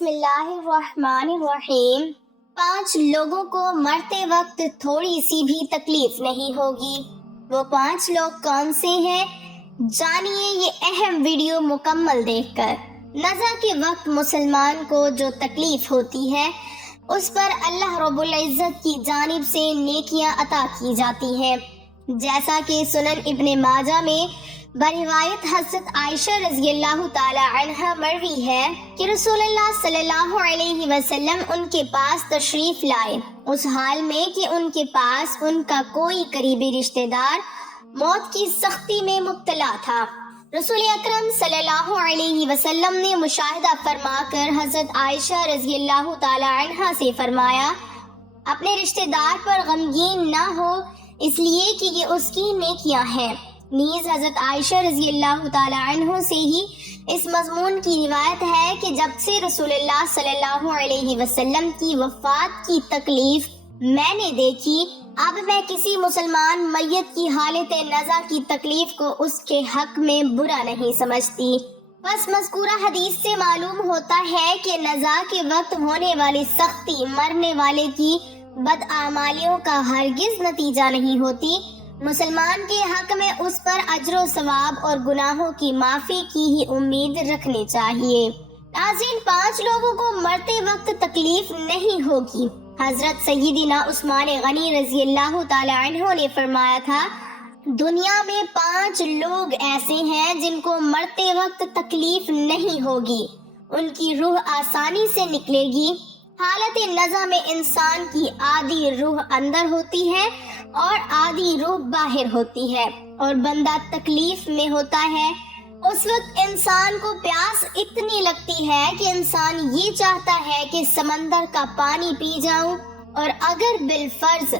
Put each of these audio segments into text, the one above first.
بسم اللہ الرحمن الرحیم۔ 5 لوگوں کو مرتے وقت تھوڑی سی بھی تکلیف نہیں ہوگی۔ وہ 5 لوگ کون سے ہیں؟ جانیے یہ اہم ویڈیو مکمل دیکھ کر۔ نزا کے وقت مسلمان کو جو تکلیف ہوتی ہے اس پر اللہ رب العزت کی جانب سے نیکیاں عطا کی جاتی ہیں، جیسا کہ سنن ابن ماجہ میں بروایت حضرت عائشہ رضی اللہ تعالی عنہ مروی ہے کہ رسول اللہ صلی اللہ علیہ وسلم ان کے پاس تشریف لائے، اس حال میں کہ ان کے پاس ان کا کوئی قریبی رشتہ دار موت کی سختی میں مبتلا تھا۔ رسول اکرم صلی اللہ علیہ وسلم نے مشاہدہ فرما کر حضرت عائشہ رضی اللہ تعالی عنہ سے فرمایا، اپنے رشتہ دار پر غمگین نہ ہو، اس لیے کہ یہ اس کی نیکیاں ہیں۔ نیز حضرت عائشہ رضی اللہ تعالی عنہ سے ہی اس مضمون کی روایت ہے کہ جب سے رسول اللہ صلی اللہ علیہ وسلم کی وفات کی تکلیف میں نے دیکھی، اب میں کسی مسلمان میت کی حالت نزا کی تکلیف کو اس کے حق میں برا نہیں سمجھتی۔ بس مذکورہ حدیث سے معلوم ہوتا ہے کہ نزا کے وقت ہونے والی سختی مرنے والے کی بدعمالیوں کا ہرگز نتیجہ نہیں ہوتی۔ مسلمان کے حق میں اس پر اجر و ثواب اور گناہوں کی معافی کی ہی امید رکھنی چاہیے۔ ناظرین، 5 لوگوں کو مرتے وقت تکلیف نہیں ہوگی۔ حضرت سیدنا عثمان غنی رضی اللہ تعالی عنہ نے فرمایا تھا، دنیا میں 5 لوگ ایسے ہیں جن کو مرتے وقت تکلیف نہیں ہوگی، ان کی روح آسانی سے نکلے گی۔ حالت نزا میں انسان کی آدھی روح اندر ہوتی ہے اور آدھی روح باہر ہوتی ہے، اور بندہ تکلیف میں ہوتا ہے۔ اس وقت انسان کو پیاس اتنی لگتی ہے کہ انسان یہ چاہتا ہے کہ سمندر کا پانی پی جاؤں، اور اگر بالفرض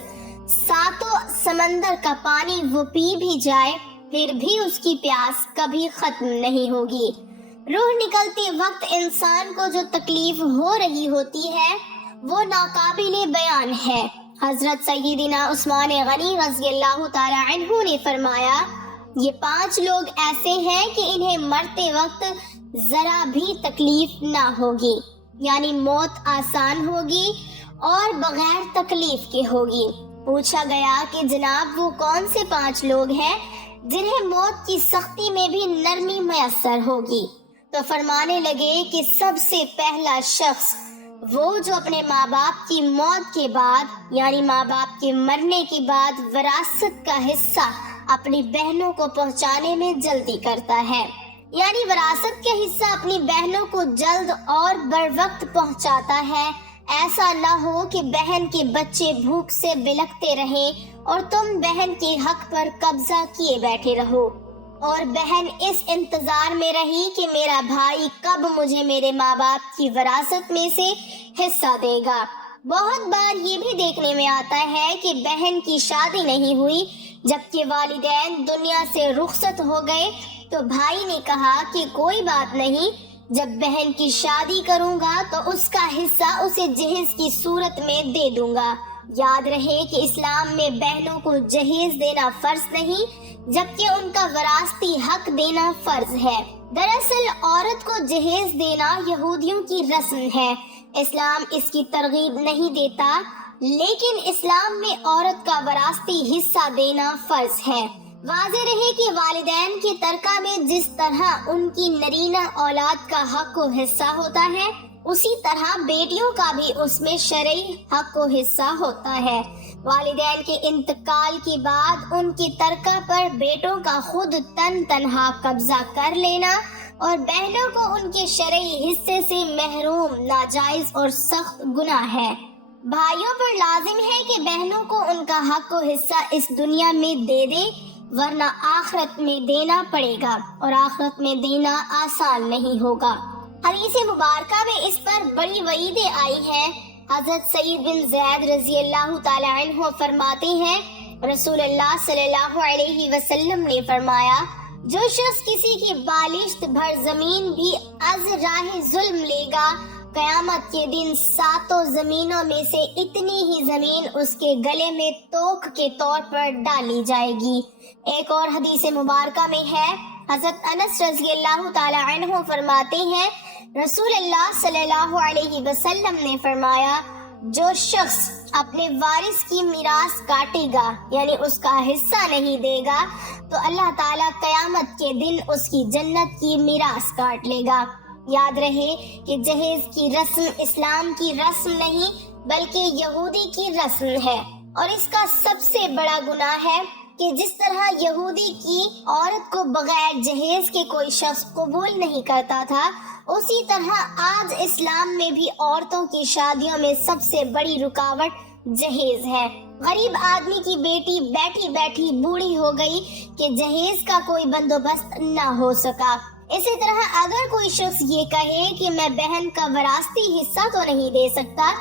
7 سمندر کا پانی وہ پی بھی جائے پھر بھی اس کی پیاس کبھی ختم نہیں ہوگی۔ روح نکلتے وقت انسان کو جو تکلیف ہو رہی ہوتی ہے وہ ناقابل بیان ہے۔ حضرت سیدنا عثمان غنی رضی اللہ تعالی عنہ نے فرمایا، یہ 5 لوگ ایسے ہیں کہ انہیں مرتے وقت ذرا بھی تکلیف نہ ہوگی، یعنی موت آسان ہوگی اور بغیر تکلیف کے ہوگی۔ پوچھا گیا کہ جناب وہ کون سے 5 لوگ ہیں جنہیں موت کی سختی میں بھی نرمی میسر ہوگی؟ تو فرمانے لگے کہ سب سے پہلا شخص وہ جو اپنے ماں باپ کی موت کے بعد، یعنی ماں باپ کے مرنے کے بعد وراثت کا حصہ اپنی بہنوں کو پہنچانے میں جلدی کرتا ہے، یعنی وراثت کا حصہ اپنی بہنوں کو جلد اور بر وقت پہنچاتا ہے۔ ایسا نہ ہو کہ بہن کے بچے بھوک سے بلکتے رہیں اور تم بہن کے حق پر قبضہ کیے بیٹھے رہو، اور بہن اس انتظار میں رہی کہ میرا بھائی کب مجھے میرے ماں باپ کی وراثت میں سے حصہ دے گا۔ بہت بار یہ بھی دیکھنے میں آتا ہے کہ بہن کی شادی نہیں ہوئی، جبکہ والدین دنیا سے رخصت ہو گئے تو بھائی نے کہا کہ کوئی بات نہیں، جب بہن کی شادی کروں گا تو اس کا حصہ اسے جہیز کی صورت میں دے دوں گا۔ یاد رہے کہ اسلام میں بہنوں کو جہیز دینا فرض نہیں، جبکہ ان کا وراثتی حق دینا فرض ہے۔ دراصل عورت کو جہیز دینا یہودیوں کی رسم ہے، اسلام اس کی ترغیب نہیں دیتا، لیکن اسلام میں عورت کا وراثتی حصہ دینا فرض ہے۔ واضح رہے کہ والدین کے ترکہ میں جس طرح ان کی نرینہ اولاد کا حق و حصہ ہوتا ہے، اسی طرح بیٹیوں کا بھی اس میں شرعی حق و حصہ ہوتا ہے۔ والدین کے انتقال کے بعد ان کی ترکہ پر بیٹوں کا خود تنہا قبضہ کر لینا اور بہنوں کو ان کے شرعی حصے سے محروم ناجائز اور سخت گناہ ہے۔ بھائیوں پر لازم ہے کہ بہنوں کو ان کا حق و حصہ اس دنیا میں دے دے، ورنہ آخرت میں دینا پڑے گا، اور آخرت میں دینا آسان نہیں ہوگا۔ حدیث مبارکہ میں اس پر بڑی وعیدیں آئی ہیں۔ حضرت سعید بن زید رضی اللہ تعالی عنہ فرماتے ہیں، رسول اللہ صلی اللہ علیہ وسلم نے فرمایا، جو شخص کسی کی بالشت بھر زمین بھی از راہ ظلم لے گا، قیامت کے دن 7 زمینوں میں سے اتنی ہی زمین اس کے گلے میں توق کے طور پر ڈالی جائے گی۔ ایک اور حدیث مبارکہ میں ہے، حضرت انس رضی اللہ تعالی عنہ فرماتے ہیں، رسول اللہ صلی اللہ علیہ وسلم نے فرمایا جو شخص اپنے وارث کی میراث کاٹے گا یعنی اس کا حصہ نہیں دے گا تو اللہ تعالیٰ قیامت کے دن اس کی جنت کی میراث کاٹ لے گا۔ یاد رہے کہ جہیز کی رسم اسلام کی رسم نہیں بلکہ یہودی کی رسم ہے، اور اس کا سب سے بڑا گناہ ہے کہ جس طرح یہودی کی عورت کو بغیر جہیز کے کوئی شخص قبول نہیں کرتا تھا، اسی طرح آج اسلام میں بھی عورتوں کی شادیوں میں سب سے بڑی رکاوٹ جہیز ہے۔ غریب آدمی کی بیٹی بیٹھی بیٹھی بوڑھی ہو گئی کہ جہیز کا کوئی بندوبست نہ ہو سکا۔ اسی طرح اگر کوئی شخص یہ کہے کہ میں بہن کا وراثتی حصہ تو نہیں دے سکتا،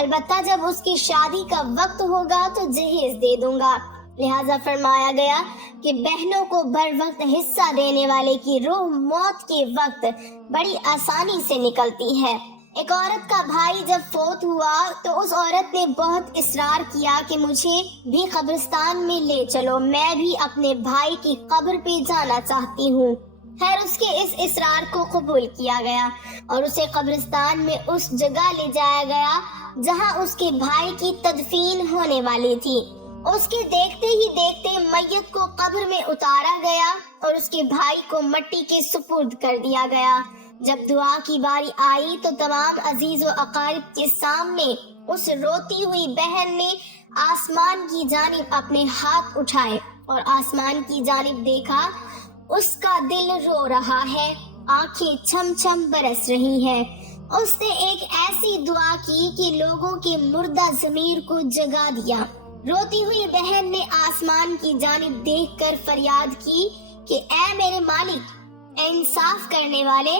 البتہ جب اس کی شادی کا وقت ہوگا تو جہیز دے دوں گا، لہذا فرمایا گیا کہ بہنوں کو بر وقت حصہ دینے والے کی روح موت کے وقت بڑی آسانی سے نکلتی ہے۔ ایک عورت کا بھائی جب فوت ہوا تو اس عورت نے بہت اصرار کیا کہ مجھے بھی قبرستان میں لے چلو، میں بھی اپنے بھائی کی قبر پہ جانا چاہتی ہوں۔ خیر اس کے اس اصرار کو قبول کیا گیا اور اسے قبرستان میں اس جگہ لے جایا گیا جہاں اس کے بھائی کی تدفین ہونے والی تھی۔ اس کے دیکھتے ہی دیکھتے میت کو قبر میں اتارا گیا اور اس کے بھائی کو مٹی کے سپرد کر دیا گیا۔ جب دعا کی باری آئی تو تمام عزیز و اقارب کے سامنے اس روتی ہوئی بہن نے آسمان کی جانب اپنے ہاتھ اٹھائے اور آسمان کی جانب دیکھا۔ اس کا دل رو رہا ہے، آنکھیں چھم چھم برس رہی ہیں۔ اس نے ایک ایسی دعا کی کہ لوگوں کے مردہ ضمیر کو جگا دیا۔ روتی ہوئی بہن نے آسمان کی جانب دیکھ کر فریاد کی کہ اے میرے مالک، اے انصاف کرنے والے،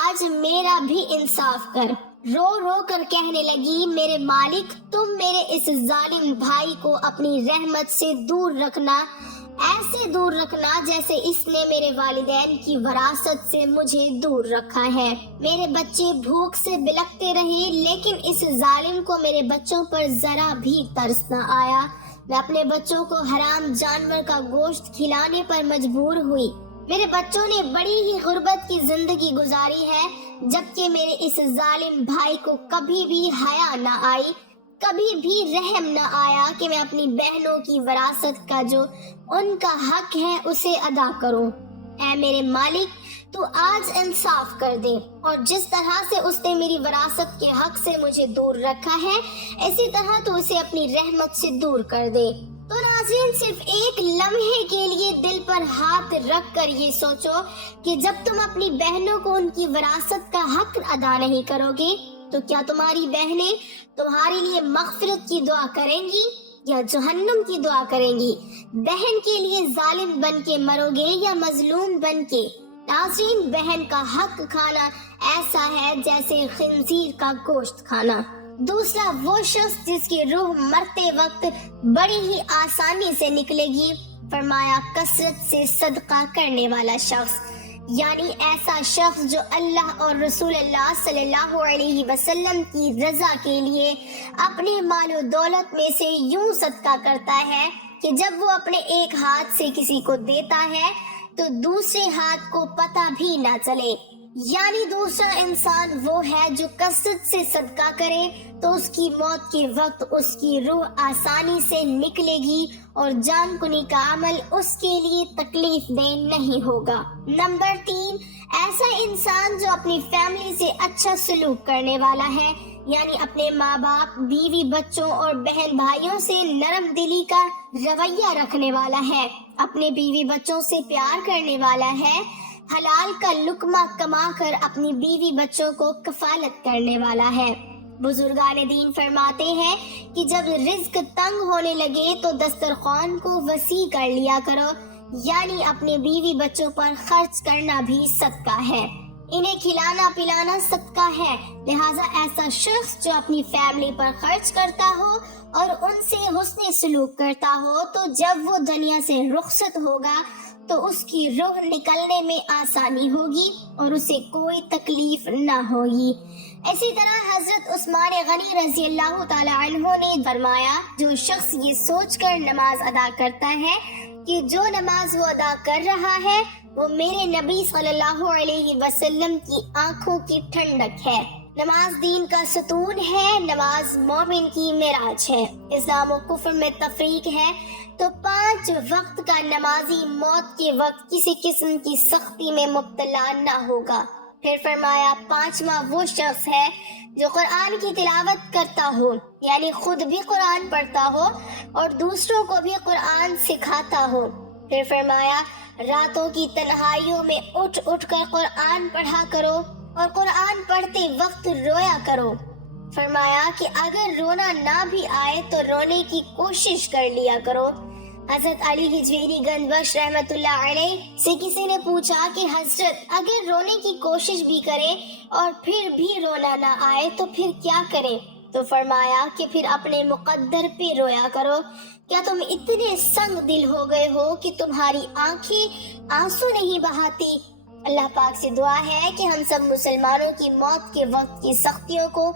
آج میرا بھی انصاف کر۔ رو رو کر کہنے لگی میرے مالک تم میرے اس ظالم بھائی کو اپنی رحمت سے دور رکھنا، ایسے دور رکھنا جیسے اس نے میرے والدین کی وراثت سے مجھے دور رکھا ہے۔ میرے بچے بھوک سے بلکتے رہے لیکن اس ظالم کو میرے بچوں پر ذرا بھی ترس نہ آیا۔ میں اپنے بچوں کو حرام جانور کا گوشت کھلانے پر مجبور ہوئی۔ میرے بچوں نے بڑی ہی غربت کی زندگی گزاری ہے، جبکہ میرے اس ظالم بھائی کو کبھی بھی حیا نہ آئی، کبھی بھی رحم نہ آیا کہ میں اپنی بہنوں کی وراثت کا جو ان کا حق ہے اسے ادا کروں۔ اے میرے مالک تو آج انصاف کر دے، اور جس طرح سے اس نے میری وراثت کے حق سے مجھے دور رکھا ہے اسی طرح تو اسے اپنی رحمت سے دور کر دے۔ تو ناظرین صرف ایک لمحے کے لیے دل پر ہاتھ رکھ کر یہ سوچو کہ جب تم اپنی بہنوں کو ان کی وراثت کا حق ادا نہیں کرو گے تو کیا تمہاری بہنیں تمہارے لیے مغفرت کی دعا کریں گی یا جہنم کی دعا کریں گی؟ بہن کے لیے ظالم بن کے مرو گے یا مظلوم بن کے؟ ناظرین بہن کا حق کھانا ایسا ہے جیسے خنزیر کا گوشت کھانا۔ دوسرا وہ شخص جس کی روح مرتے وقت بڑی ہی آسانی سے نکلے گی، فرمایا کثرت سے صدقہ کرنے والا شخص، یعنی ایسا شخص جو اللہ اور رسول اللہ صلی اللہ علیہ وسلم کی رضا کے لیے اپنے مال و دولت میں سے یوں صدقہ کرتا ہے کہ جب وہ اپنے ایک ہاتھ سے کسی کو دیتا ہے تو دوسرے ہاتھ کو پتہ بھی نہ چلے۔ یعنی دوسرا انسان وہ ہے جو کثرت سے صدقہ کرے تو اس کی موت کے وقت اس کی روح آسانی سے نکلے گی اور جان کنی کا عمل اس کے لیے تکلیف دہ نہیں ہوگا۔ نمبر 3، ایسا انسان جو اپنی فیملی سے اچھا سلوک کرنے والا ہے، یعنی اپنے ماں باپ، بیوی، بچوں اور بہن بھائیوں سے نرم دلی کا رویہ رکھنے والا ہے، اپنے بیوی بچوں سے پیار کرنے والا ہے، حلال کا لقمہ کما کر اپنی بیوی بچوں کو کفالت کرنے والا ہے۔ بزرگان دین فرماتے ہیں کہ جب رزق تنگ ہونے لگے تو دسترخوان کو وسیع کر لیا کرو، یعنی اپنے بیوی بچوں پر خرچ کرنا بھی صدقہ ہے، انہیں کھلانا پلانا صدقہ ہے۔ لہٰذا ایسا شخص جو اپنی فیملی پر خرچ کرتا ہو اور ان سے حسن سلوک کرتا ہو تو جب وہ دنیا سے رخصت ہوگا تو اس کی روح نکلنے میں آسانی ہوگی اور اسے کوئی تکلیف نہ ہوگی۔ اسی طرح حضرت عثمان غنی رضی اللہ تعالی عنہ نے فرمایا جو شخص یہ سوچ کر نماز ادا کرتا ہے کہ جو نماز وہ ادا کر رہا ہے وہ میرے نبی صلی اللہ علیہ وسلم کی آنکھوں کی ٹھنڈک ہے۔ نماز دین کا ستون ہے، نماز مومن کی معراج ہے۔ اسلام و کفر میں تفریق ہے تو 5 وقت کا نمازی موت کے وقت کسی قسم کی سختی میں مبتلا نہ ہوگا۔ پھر فرمایا 5واں وہ شخص ہے جو قرآن کی تلاوت کرتا ہو، یعنی خود بھی قرآن پڑھتا ہو اور دوسروں کو بھی قرآن سکھاتا ہو۔ پھر فرمایا راتوں کی تنہائیوں میں اٹھ اٹھ کر قرآن پڑھا کرو اور قرآن پڑھتے وقت رویا کرو۔ فرمایا کہ اگر رونا نہ بھی آئے تو رونے کی کوشش کر لیا کرو۔ حضرت علی ہجویری گنج بخش رحمت اللہ علیہ سے کسی نے پوچھا کہ حضرت اگر رونے کی کوشش بھی کرے اور پھر بھی رونا نہ آئے تو پھر کیا کریں؟ تو فرمایا کہ پھر اپنے مقدر پہ رویا کرو۔ کیا تم اتنے سنگ دل ہو گئے ہو کہ تمہاری آنکھیں آنسو نہیں بہاتی؟ اللہ پاک سے دعا ہے کہ ہم سب مسلمانوں کی موت کے وقت کی سختیوں کو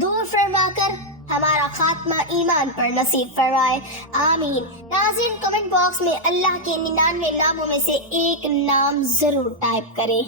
دور فرما کر ہمارا خاتمہ ایمان پر نصیب فرمائے، آمین۔ ناظرین کمنٹ باکس میں اللہ کے 99 ناموں میں سے ایک نام ضرور ٹائپ کریں۔